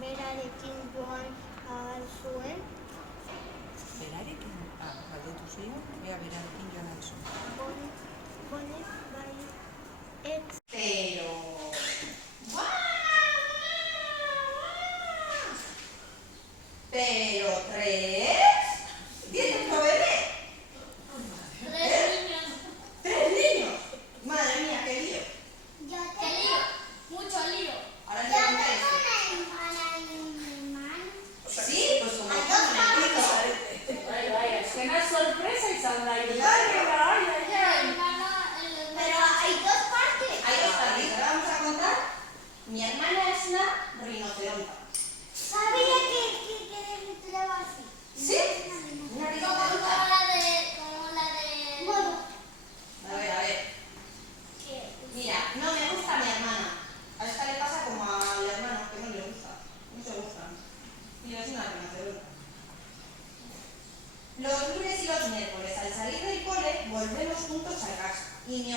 Berarekin joan ahal zuen. Berarekin? Galdetu zion, ea berarekin joan ahal zuen. Bonek bai ez. Pero... Pero tres... ¿Tienes otro bebé? ¿Tres niños? Madre mía, qué lío. ¿Qué lío? Mucho lío. Ahora le voy a contar esto. Sí, pues como estamos en el pico, Vaya, suena sorpresa y saldrá ahí. Claro. Pero hay dos partes. Hay dos partes, ahora vamos a contar. Mi hermana es una rinoceronta. ¿Sabía que demostraba así? ¿Sí? Una rinoceronta. Como la de... Bueno. A ver. Mira, no me gusta mi hermana. A esta le pasa como al hermano, que no le gusta. No se gustan. Y es una rinoceronta. Los lunes y los miércoles, al salir del cole, volvemos juntos a casa. Y mi